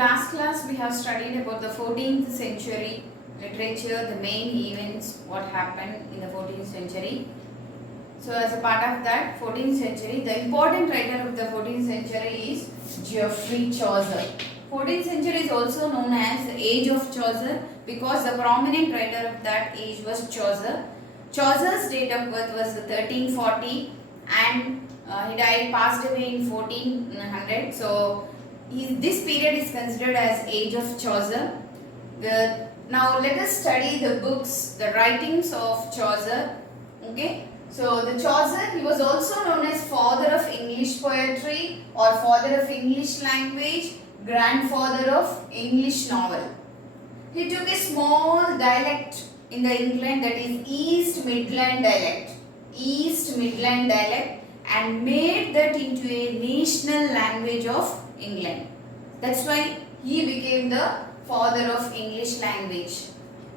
last class we have studied about the 14th century literature, the main events, what happened in the 14th century. So as a part of that 14th century, the important writer of the 14th century is Geoffrey Chaucer. 14th century is also known as the age of Chaucer because the prominent writer of that age was Chaucer. Chaucer's date of birth was 1340 and he passed away in 1400. So this period is considered as age of Chaucer. Now let us study the books, the writings of Chaucer. Okay. So the Chaucer, he was also known as father of English poetry or father of English language, grandfather of English novel. He took a small dialect in the England, that is East Midland dialect. East Midland dialect, and made that into a national language of England. That's why he became the father of English language.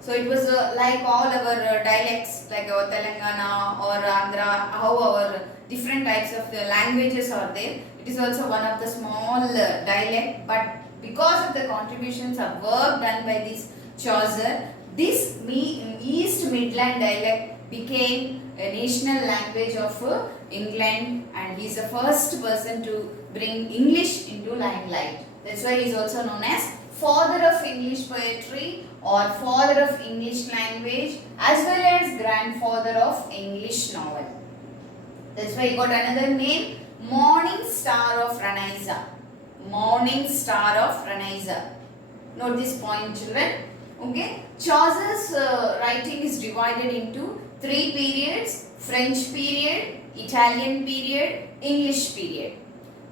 So it was like all our dialects, like our Telangana or Andhra, how our different types of languages are there. It is also one of the small dialect, but because of the contributions of work done by this Chaucer, this East Midland dialect became a national language of England, and he is the first person to bring English into limelight. That's why he is also known as father of English poetry or father of English language, as well as grandfather of English novel. That's why he got another name, Morning Star of Renaissance. Morning Star of Renaissance. Note this point, children. Okay. Chaucer's writing is divided into three periods: French period, Italian period, English period.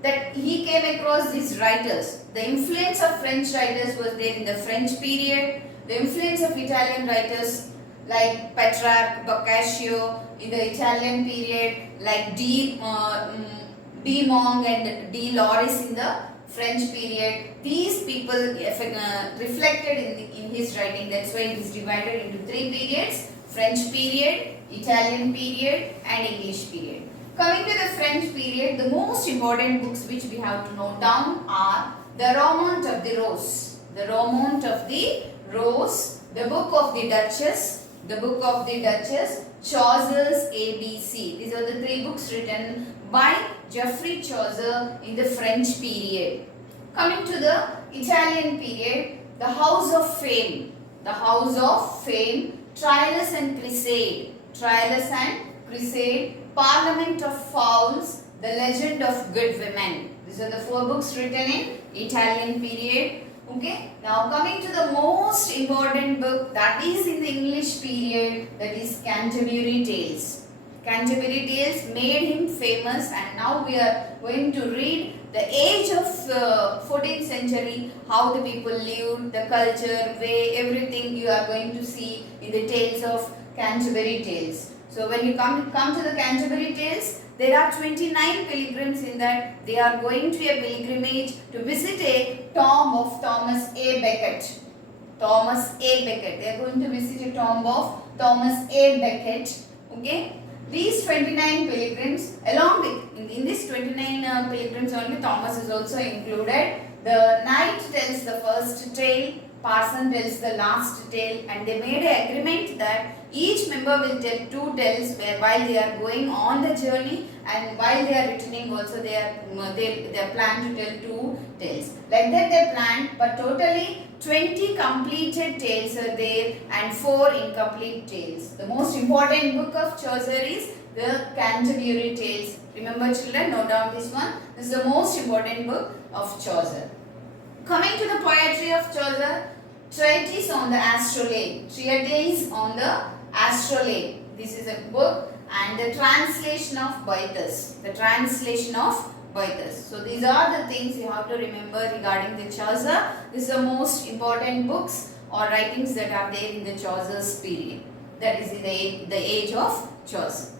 That he came across these writers. The influence of French writers was there in the French period. The influence of Italian writers like Petrarch, Boccaccio in the Italian period, like D. Monge and D. Loris in the French period. These people reflected in his writing. That's why it is divided into three periods: French period, Italian period and English period. Coming to the French period, the most important books which we have to note down are the Romaunt of the Rose, the Romaunt of the Rose, the Book of the Duchess, the Book of the Duchess, Chaucer's ABC. These are the three books written by Geoffrey Chaucer in the French period. Coming to the Italian period, the House of Fame, the House of Fame, Trials and Crusade, Trials and Crusade, Parliament of Fowls, The Legend of Good Women. These are the four books written in Italian period. Okay. Now coming to the most important book that is in the English period, that is Canterbury Tales. Canterbury Tales made him famous, and now we are going to read the age of 14th century, how the people lived, the culture, way, everything you are going to see in the tales of Canterbury Tales. So when you come to the Canterbury Tales, there are 29 pilgrims in that. They are going to a pilgrimage to visit a tomb of Thomas A. Becket. Thomas A. Becket. They are going to visit a tomb of Thomas A. Becket. Okay. These 29 pilgrims, along with, in this 29 pilgrims only, Thomas is also included. The knight tells the first tale, parson tells the last tale, and they made an agreement that each member will tell two tales while they are going on the journey, and while they are returning also they are planned to tell two tales. Like that they planned, but totally 20 completed tales are there and 4 incomplete tales. The most important book of Chaucer is the Canterbury Tales. Remember children, note down this one. This is the most important book of Chaucer. Coming to the poetry of Chaucer, Treatise on the Astrolabe. Treatise on the Astrolabe. This is a book, and the translation of Boethus. The translation of Boethus. So these are the things you have to remember regarding the Chaucer. These are the most important books or writings that are there in the Chaucer's period. That is in the age of Chaucer.